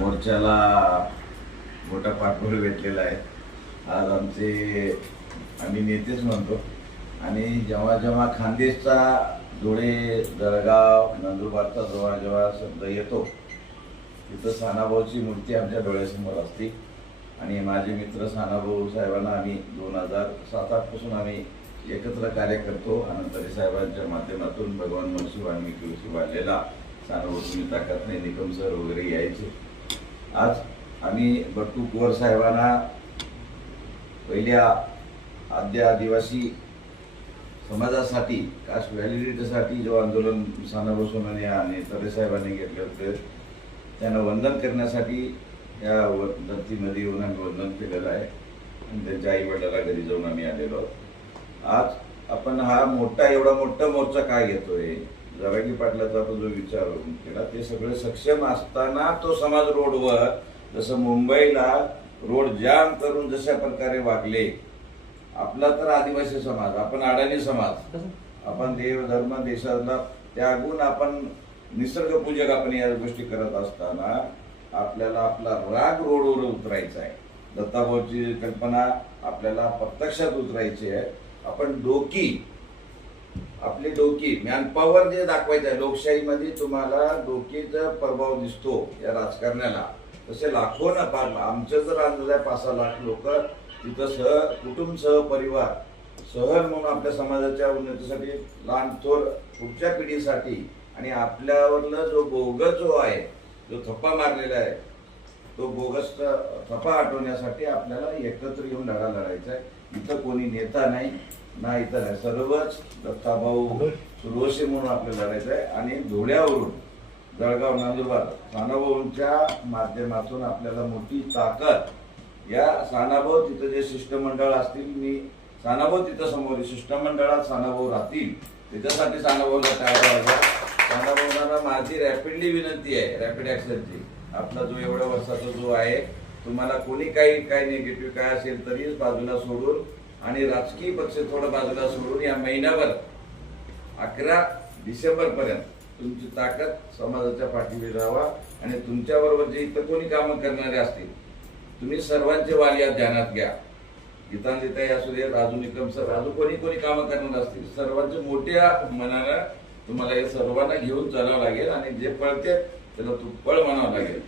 मोर्चाला मोठा पाठबळ भेटलेला आहे। आज आम्ही नेतेच म्हणतो आणि जेव्हा जेव्हा खानदेशचा धुळे जळगाव नंदुरबारचा जेव्हा शब्द येतो तिथं सानाभाऊची मूर्ती आमच्या डोळ्यासमोर असते आणि माझे मित्र सानाभाऊ साहेबांना आम्ही 2007-8 पासून आम्ही एकत्र कार्य करतो। अनंतरी साहेबांच्या माध्यमातून भगवान मनसू वाल्मिकी तुळशी वाढलेला सानाभाऊ तुम्ही ताकद नाही निकम सर वगैरे यायचे। आज आम्ही बट्टू कुंवर साहेबांना पहिल्या आद्य आदिवासी समाजासाठी कास्ट व्हॅलिडिटीसाठी जो आंदोलन सानाभाऊ सोनवणे आणि तरे साहेबांनी घेतले होते त्यांना वंदन करण्यासाठी या धरतीमध्ये येऊन आम्ही वंदन केलेलं आहे आणि त्यांच्या आई वडिलांना घरी जाऊन आम्ही आलेलो आहोत। आज आपण हा एवढा मोठा मोर्चा काय घेतोय? जरांगी पाटलाचा तो जो विचार केला ते सगळे सक्षम असताना तो समाज रोडवर जसं मुंबईला रोड जाम करून जशा प्रकारे वागले, आपला तर आदिवासी समाज, आपण अडाणी समाज, आपण देव धर्म देशाला त्यागून आपण निसर्ग पूजक आपण या गोष्टी करत असताना आपल्याला आपला राग रोडवर उतरायचा आहे। दत्ताभाऊची कल्पना आपल्याला प्रत्यक्षात उतरायची आहे। आपण आपली डोकी मॅनपॉवर जे दाखवायचं आहे लोकशाहीमध्ये, तुम्हाला डोकीचा प्रभाव दिसतो या राजकारण्याला, तसे लाखो ना आमचं जर आणलेलं आहे 5-6 लाख लोक तिथं कुटुंब परिवार सहल म्हणून आपल्या समाजाच्या उन्नतीसाठी लहान थोर पुढच्या पिढीसाठी आणि आपल्यावरला जो बोगस जो आहे जो थप्पा मारलेला आहे तो बोगस थप्पा हटवण्यासाठी आपल्याला एकत्र येऊन लढा लढायचा आहे। इथं कोणी नेता नाही ना इथं नाही, सर्वच दत्ताभाऊ सुरवशी म्हणून आपल्याला लढायचं आहे आणि धुळ्यावरून जळगाव नंदुरबार सानाभाऊंच्या माध्यमातून आपल्याला मोठी ताकद या सानाभाऊ तिथं जे शिष्टमंडळ असतील, मी सानाभाऊ तिथं समोर शिष्टमंडळात सानाभाऊ राहतील त्याच्यासाठी सानाभाऊला काय करायचं। सानाभाऊंना माझी रॅपिडली विनंती आहे, रॅपिड ऍक्शनची, आपला जो एवढ्या वर्षाचा जो आहे तुम्हाला कोणी काय निगेटिव्ह काय असेल तरी बाजूला सोडून आणि राजकीय पक्ष थोडं बाजूला सोडून या महिन्याभर 11 डिसेंबर पर्यंत तुमची ताकद समाजाच्या पाठीशी राहावा आणि तुमच्याबरोबर जे इतर कोणी कामं करणारे असतील तुम्ही सर्वांचे वालियात ध्यानात घ्या। गीतांजलीताई असू दे, राजू निकम सर, राजू कोणी कामं करणार असतील सर्वांचे मोठ्या मनानं तुम्हाला हे सर्वांना घेऊन चालावं लागेल आणि जे पळते त्याला तू पळ म्हणावं लागेल।